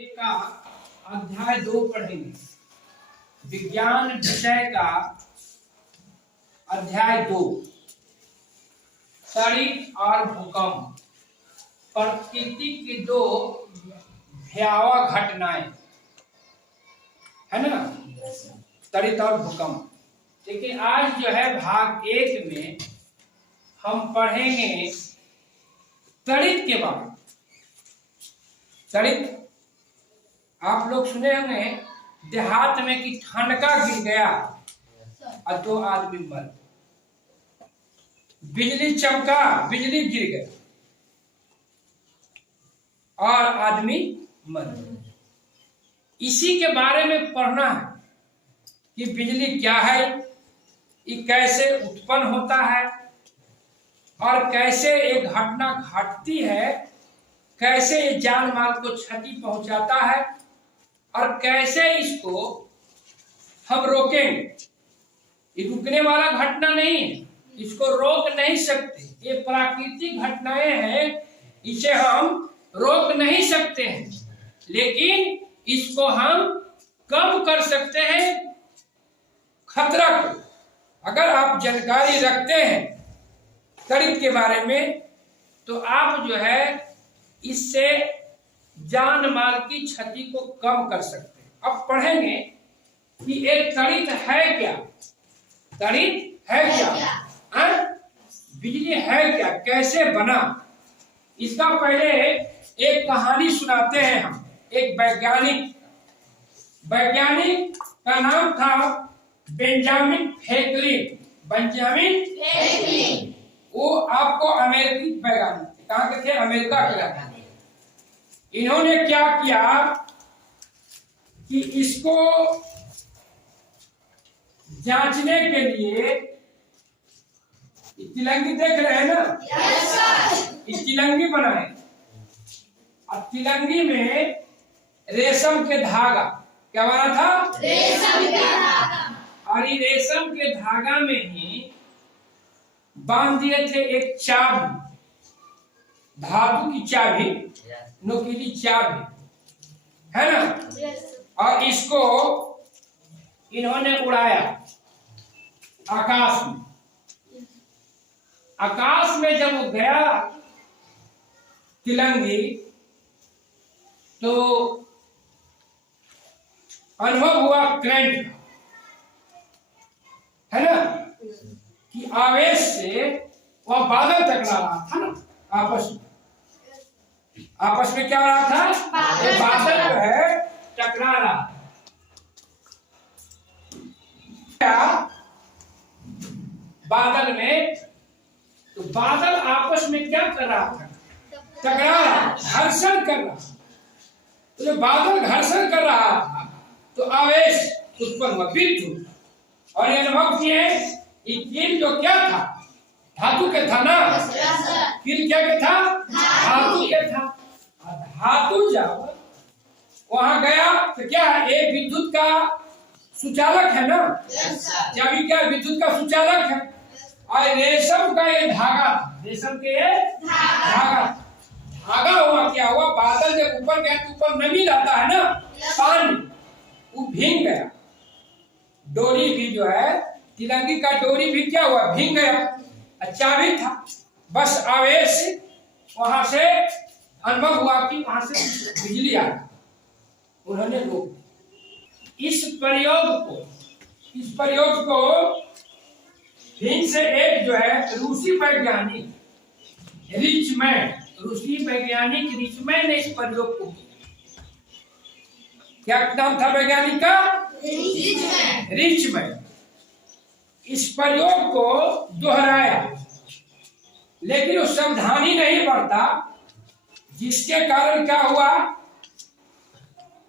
का अध्याय 2 पढ़ेंगे। विज्ञान विषय का अध्याय 2, तड़ित और भूकंप। प्रकृति की दो भयावह घटनाएं है ना, तड़ित और भूकंप। लेकिन आज जो है भाग 1 में हम पढ़ेंगे तड़ित के बारे में। तड़ित आप लोग सुने होंगे देहात में कि ठंडका गिर गया और 2 आदमी मर, बिजली चमका, बिजली गिर गया और आदमी मर। इसी के बारे में पढ़ना है कि बिजली क्या है, ये कैसे उत्पन्न होता है और कैसे एक घटना घटती है, कैसे ये जान माल को क्षति पहुंचाता है और कैसे इसको हम रोकेंगे। ये रुकने वाला घटना नहीं है, इसको रोक नहीं सकते। ये प्राकृतिक घटनाएं हैं, इसे हम रोक नहीं सकते हैं, लेकिन इसको हम कम कर सकते हैं खतरा को। अगर आप जानकारी रखते हैं तड़ित के बारे में तो आप जो है इससे जान माल की क्षति को कम कर सकते हैं। अब पढ़ेंगे कि एक तड़ित है क्या, तड़ित है क्या, बिजली है क्या, कैसे बना। इसका पहले एक कहानी सुनाते हैं हम। एक वैज्ञानिक का नाम था बेंजामिन फ्रैंकलिन। वो आपको अमेरिकी वैज्ञानिक थे। कहाँ के थे? अमेरिका के। इन्होंने क्या किया कि इसको जांचने के लिए, तिलंगी देख रहे हैं ना, इस तिलंगी बनाए और तिलंगी में रेशम के धागा, क्या बना था? रेशम के धागा। और ये रेशम के धागा में ही बांध दिए थे एक चाबी, धातु की चाबी, नुकीली चाबी, है ना। और इसको इन्होंने उड़ाया आकाश में। आकाश में जब वो गया तिलंगी तो अनुभव हुआ करंट, है ना, कि आवेश से वह बादल टकरा रहा था ना आपस में क्या हो रहा था? बादल जो है टकरा रहा। बादल में तो बादल आपस में क्या कर रहा था? टकरा रहा, घर्षण कर रहा। तो जब बादल घर्षण कर रहा था तो आवेश उत्पन्न हुआ, विद्युत। और ये अनुभव किए कील जो क्या था? धातु के था ना। कील क्या के था? धातु के था। धातु जब वहां गया तो क्या है? एक विद्युत का सुचालक है ना। चाबी क्या? विद्युत का सुचालक है। और रेशम का ये धागा, रेशम के ये धागा हुआ, क्या हुआ? बादल जब ऊपर गया तो ऊपर नमी रहता है ना, पानी, वो भीग गया। डोरी भी जो है, तिलंगी का डोरी भी क्या हुआ? भीग गया। अच्छा भी था, बस आवेश वहां से अनुभव हुआ कि वहां से बिजली आ गई। उन्होंने रोक दिया। इस प्रयोग को फिर से एक जो है रूसी वैज्ञानिक रिचमैन ने इस प्रयोग को किया। क्या नाम था वैज्ञानिक का? रिचमैन। इस प्रयोग को दोहराया, लेकिन वो सावधानी नहीं बरता, जिसके कारण क्या हुआ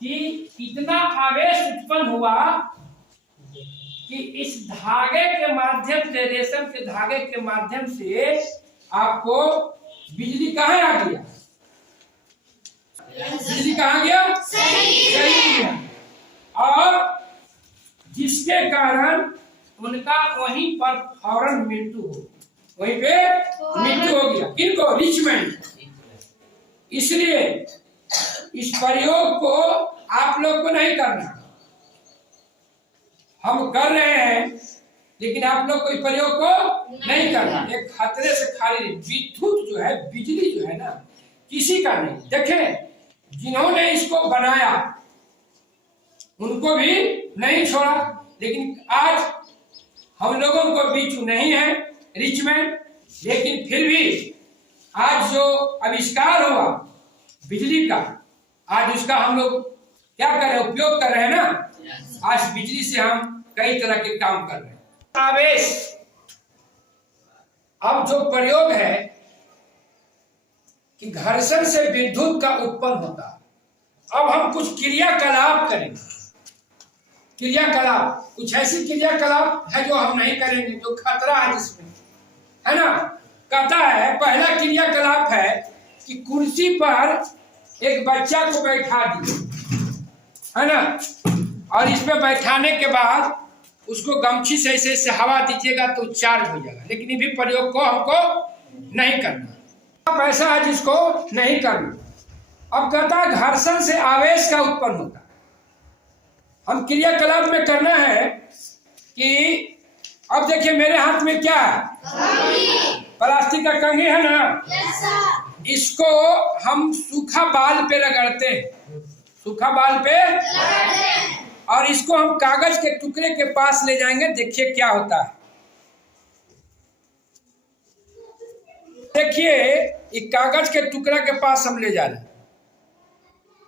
कि इतना आवेश उत्पन्न हुआ कि इस धागे के माध्यम से, रेशम के धागे के माध्यम से आपको बिजली कहाँ आ गया? बिजली कहाँ गया? शरीर में। और जिसके कारण उनका वहीं पर फौरन मृत्यु हो, वहीं पे मृत्यु हो गया। किनको? रिचमैन। इसलिए इस प्रयोग को आप लोग को नहीं करना, हम कर रहे हैं, लेकिन आप लोग को इस प्रयोग को नहीं करना। एक खतरे से खाली विद्युत जो है, बिजली जो है ना, किसी का नहीं। देखें, जिन्होंने इसको बनाया उनको भी नहीं छोड़ा, लेकिन आज हम लोगों को बीच नहीं है रिच में, लेकिन फिर भी आज जो आविष्कार हुआ बिजली का, आज उसका हम लोग क्या कर रहे हैं, उपयोग कर रहे हैं ना। आज बिजली से हम कई तरह के काम कर रहे हैं। आवेश, अब जो प्रयोग है कि घर्षण से विद्युत का उत्पन्न होता है। अब हम कुछ क्रियाकलाप करेंगे। क्रियाकलाप, कुछ ऐसी क्रियाकलाप है जो हम नहीं करेंगे, जो खतरा है जिसमें, है ना। कहता है पहला क्रियाकलाप है कि कुर्सी पर एक बच्चा को बैठा दिए, है ना, और इस पे बैठाने के बाद उसको गमछी से ऐसे हवा दीजिएगा तो चार्ज हो जाएगा। लेकिन ये भी प्रयोग को हमको नहीं करना, पैसा है जिसको नहीं करना। अब कहता है घर्षण से आवेश का उत्पन्न होता है। हम क्रियाकलाप में करना है कि अब देखिए मेरे हाथ में क्या है, प्लास्टिक का कंघी है ना, इसको हम सूखा बाल पे रगड़ते हैं, सूखा बाल पे, और इसको हम कागज के टुकड़े के पास ले जाएंगे। देखिए क्या होता है, देखिए ये कागज के टुकड़ा के पास हम ले जा रहे हैं,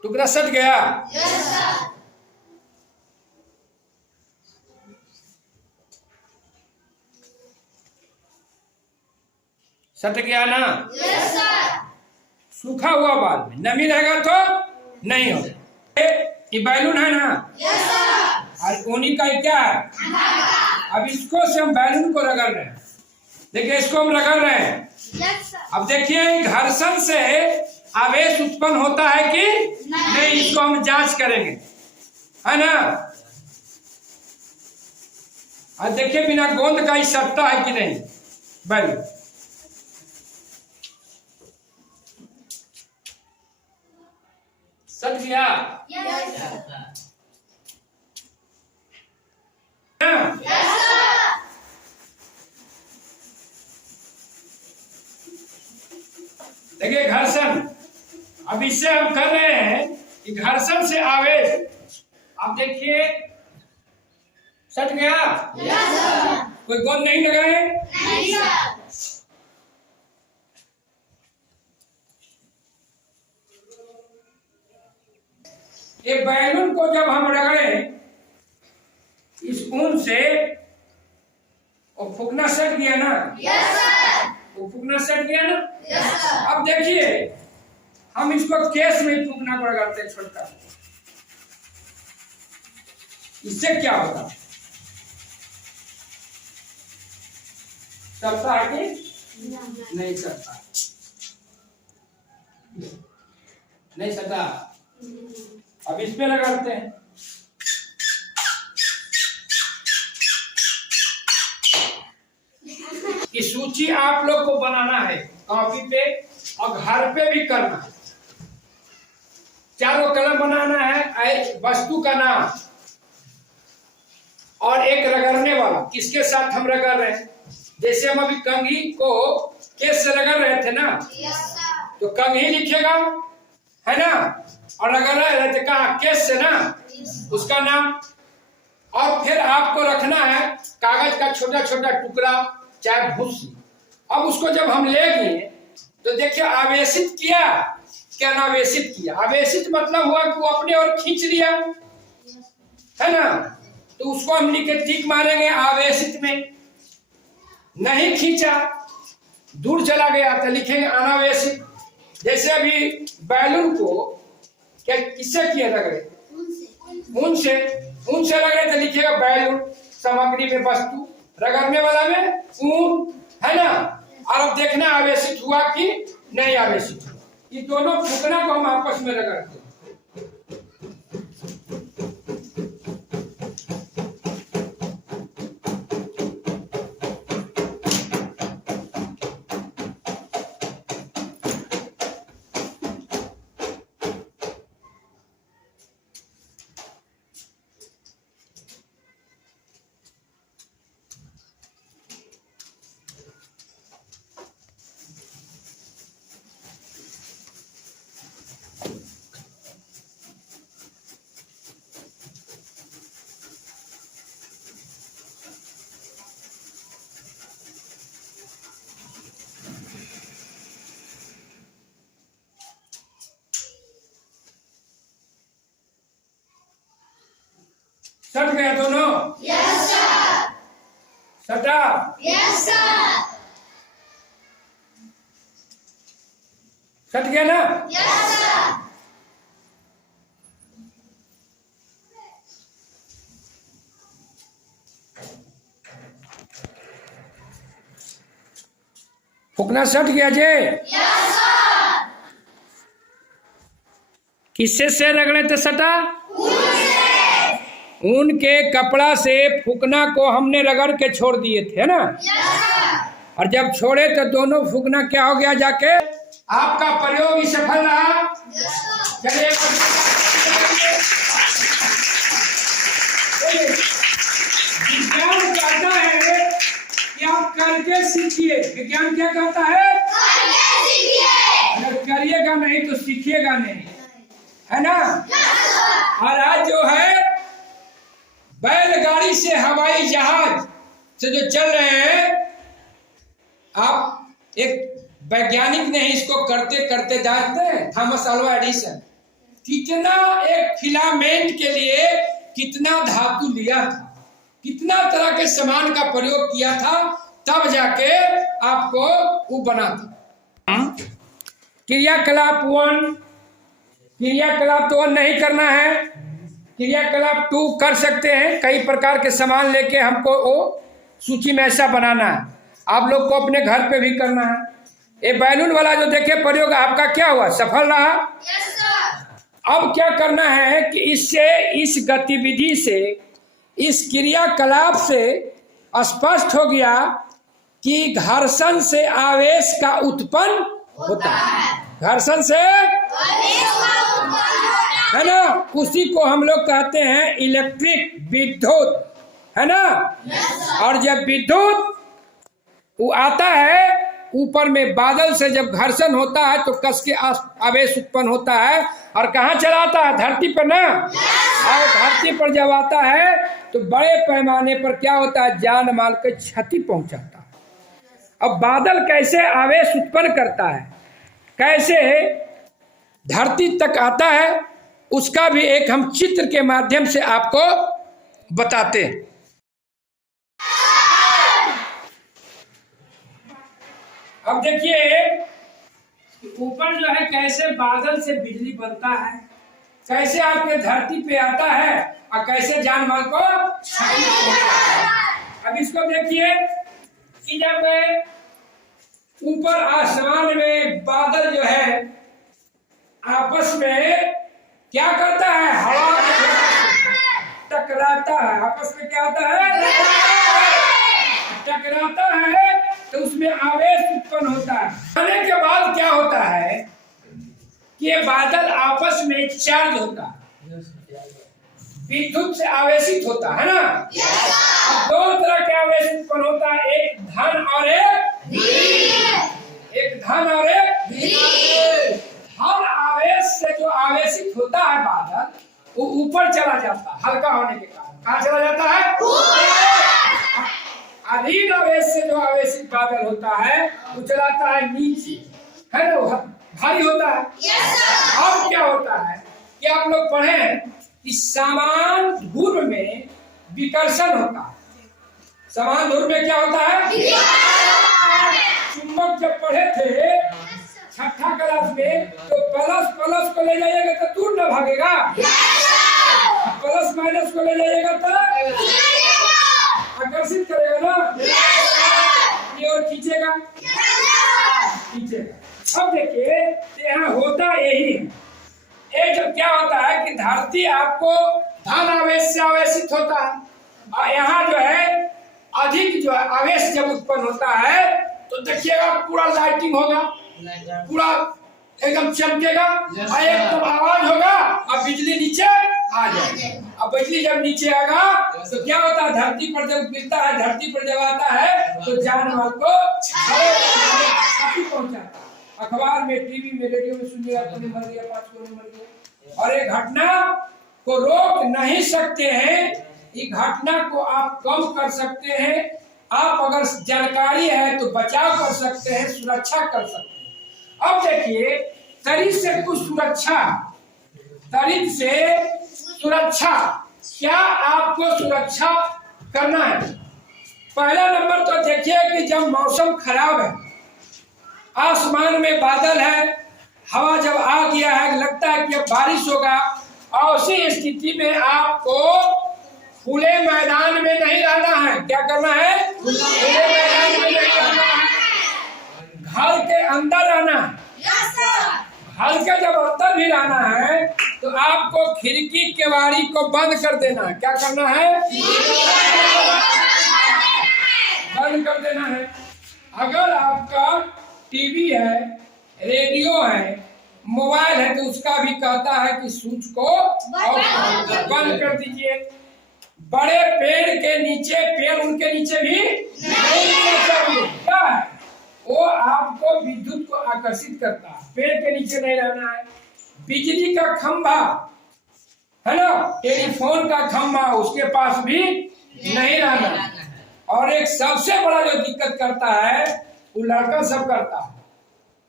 टुकड़ा सट गया। सट गया ना। सूखा हुआ बाल में नमी रहेगा तो नहीं हो। ये बैलून है ना, और ऊनी का क्या है, अब इसको से हम बैलून को रगड़ रहे हैं। देखिए इसको हम रगड़ रहे हैं। अब देखिए घर्षण से आवेश उत्पन्न होता है कि नहीं, इसको हम जांच करेंगे, है ना। और देखिए बिना गोंद का ही सटता है कि नहीं बैलून। सट गया। देखिए घर्षण, अब इससे हम कर रहे हैं कि घर्षण से आवेश, अब देखिए सट गया। कोई गोंद नहीं लगाए, ये बैलून को जब हम रगड़े इस ऊन से, वो फूकना सट गया ना, वो फूकना सट गया ना। अब देखिए हम इसको केस में फूकना को रगड़ते हैं छोटा, इससे क्या होगा, सटता है कि नहीं सटता, नहीं सटा। अब इस पे लगाते हैं, कि सूची आप लोग को बनाना है कॉपी पे, और घर पे भी करना है। चारों कलम बनाना है, वस्तु का नाम और एक रगड़ने वाला, किसके साथ हम रगड़ रहे हैं। जैसे हम अभी कंघी को केस से रगड़ रहे थे ना, तो कंघी लिखेगा, है ना, और रगड़ रहे थे कहा केस से ना, उसका नाम। और फिर आपको रखना है कागज का छोटा छोटा टुकड़ा, चाहे भूसी। अब उसको जब हम ले गए तो देखिए आवेशित किया क्या अनावेशित किया। आवेशित मतलब हुआ कि वो अपने ओर खींच लिया, है ना, तो उसको हम लिखे टिक मारेंगे आवेशित में। नहीं खींचा, दूर चला गया तो लिखेंगे अनावेशित। जैसे अभी बैलून को क्या किससे किए रगड़े, ऊन से रगड़े तो लिखेगा बैलून। सामग्री में वस्तु, रगड़ने वाला में ऊन, है ना। और अब देखना आवेशित हुआ कि नहीं आवेशित हुआ। ये दोनों फूकना को हम आपस में रगड़ते हैं। सट गया दोनों? Yes sir. सटा? Yes sir. सट गया ना? Yes sir. फूकना सट गया जे? Yes sir. किससे से रगड़े थे सटा? ऊन से। ऊन के कपड़ा से फूकना को हमने रगड़ के छोड़ दिए थे ना? Yes sir. और जब छोड़े तो दोनों फूकना क्या हो गया जाके? आपका प्रयोग ही सफल रहा। Yes sir. चलिए विज्ञान कहता है कि आप करके सीखिए। विज्ञान क्या कहता है? करके सीखिए। अगर करिएगा नहीं तो सीखिएगा नहीं, है ना? Yes sir. और आज जो है बैलगाड़ी से हवाई जहाज से जो चल रहे हैं, आप एक वैज्ञानिक ने इसको करते करते जानते हैं, थॉमस अल्वा एडिसन कितना एक फिलामेंट के लिए कितना धातु लिया था, कितना तरह के सामान का प्रयोग किया था, तब जाके आपको वो बना था। क्रियाकलाप 1, क्रियाकलाप तो 1 नहीं करना है, क्रियाकलाप 2 कर सकते हैं। कई प्रकार के सामान लेके हमको वो सूची में ऐसा बनाना है। आप लोग को अपने घर पे भी करना है। ये बैलून वाला जो देखे प्रयोग आपका क्या हुआ? सफल रहा। Yes sir. अब क्या करना है कि इससे, इस गतिविधि से, इस क्रियाकलाप से स्पष्ट हो गया कि घर्षण से आवेश का उत्पन्न होता है। घर्षण से, है ना? उसी को हम लोग कहते हैं इलेक्ट्रिक, विद्युत, है ना? और जब विद्युत वो आता है ऊपर में, बादल से जब घर्षण होता है तो कस के आवेश उत्पन्न होता है। और कहाँ चलाता है? धरती पर ना? और धरती पर जब आता है तो बड़े पैमाने पर क्या होता है? जान माल को क्षति पहुंचाता है। अब बादल कैसे आवेश उत्पन्न करता है, कैसे धरती तक आता है, उसका भी एक हम चित्र के माध्यम से आपको बताते हैं। अब देखिए ऊपर जो है कैसे बादल से बिजली बनता है, कैसे आपके धरती पे आता है और कैसे जान माल को क्षति पहुंचाता है। अब इसको देखिए कि जब ऊपर आसमान में बादल जो है आपस में क्या करता है? हवा टकराता है। आपस में क्या होता है? टकराता है तो उसमें आवेश उत्पन्न होता है। आने के बाद क्या होता है कि ये बादल आपस में चार्ज होता है, विद्युत से आवेशित होता है ना? अब 2 तरह के आवेश उत्पन्न होता है, एक धन और एक धन और एक धन आवेश से जो आवेशित होता है बादल, वो ऊपर चला जाता है हल्का होने के कारण। कहाँ चला जाता है? अधीन आवेश से जो आवेशित बादल होता है वो चलाता है नीचे, है ना? भारी होता है। अब क्या होता है कि आप लोग पढ़े कि समान ध्रुव में विकर्षण होता है। समान ध्रुव में क्या होता है? चुंबक जब पढ़े थे 6ठी क्लास में तो प्लस प्लस को ले जाइएगा तो दूर न भागेगा, प्लस माइनस को ले जाइएगा तो आकर्षित करेगा ना, ये और खींचेगा। अब देखिए यहाँ होता यही है। ये जब क्या होता है कि धरती आपको धन आवेश से आवेशित होता है और यहाँ जो है अधिक जो है आवेश जब उत्पन्न होता है तो देखिएगा पूरा लाइटिंग होगा, पूरा एकदम चमकेगा और एकदम आवाज होगा और बिजली नीचे आ जाएगी। अब बिजली जब नीचे आएगा तो क्या होता है? धरती पर जब गिरता है, धरती पर जब आता है तो जानवर को क्षति पहुंचाता है। अखबार में, टीवी में, रेडियो में सुनिएगा कोई मर गया, 5 कोई मर गया। और ये घटना को रोक नहीं सकते हैं, ये घटना को आप कम कर सकते हैं। आप अगर जानकारी है तो बचाव कर सकते हैं, सुरक्षा कर सकते हैं। अब देखिए तरी से कुछ सुरक्षा, तरी से सुरक्षा क्या आपको सुरक्षा करना है? पहला नंबर तो देखिए कि जब मौसम खराब है, आसमान में बादल है, हवा जब आ गया है, लगता है कि अब बारिश होगा, और उसी स्थिति में आपको खुले मैदान में नहीं रहना है। क्या करना है? खुले मैदान में नहीं रहना है, घर के अंदर रहना है। घर के जब अंदर भी रहना है तो आपको खिड़की केवाड़ी को बंद कर देना है। क्या करना है? बंद कर देना है। अगर आपका टीवी है, रेडियो है, मोबाइल है, तो उसका भी कहता है कि स्विच को बंद कर दीजिए। बड़े पेड़ के नीचे, पेड़ उनके नीचे भी नहीं रहना चाहिए। क्या है? वो आपको विद्युत को आकर्षित करता है, पेड़ के नीचे नहीं रहना है। बिजली का खंभा है ना, टेलीफोन का खंभा, उसके पास भी नहीं रहना है। और एक सबसे बड़ा जो दिक्कत करता है वो लड़का सब करता है,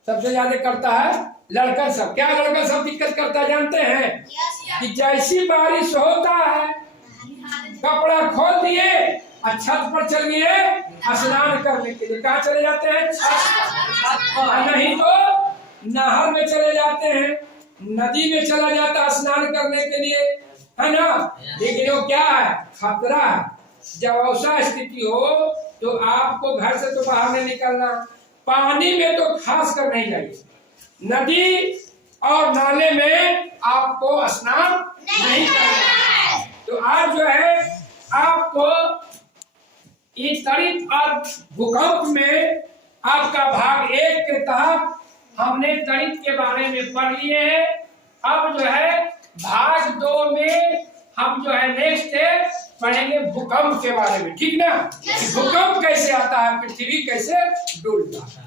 सबसे ज्यादा करता है लड़का सब। क्या लड़का सब दिक्कत करता है जानते हैं? कि जैसी बारिश होता है, कपड़ा खोल दिए और छत पर चल गए स्नान करने के लिए। कहाँ चले जाते हैं? छत पर। नहीं तो नहर में चले जाते हैं, नदी में चला जाता है स्नान करने के लिए, है ना। लेकिन वो क्या है? खतरा है। जब ऐसा स्थिति हो तो आपको घर से तो बाहर नहीं निकलना। पानी में तो खास कर नहीं जाइए, नदी और नाले में आपको स्नान नहीं करना। तो आज जो है आपको इस तड़ित और भूकंप में आपका भाग 1 के तहत हमने तड़ित के बारे में पढ़ लिए हैं। अब जो है भाग 2 में हम जो है नेक्स्ट पढ़ेंगे भूकंप के बारे में। ठीक ना? भूकंप कैसे आता है, पृथ्वी कैसे डूबता है।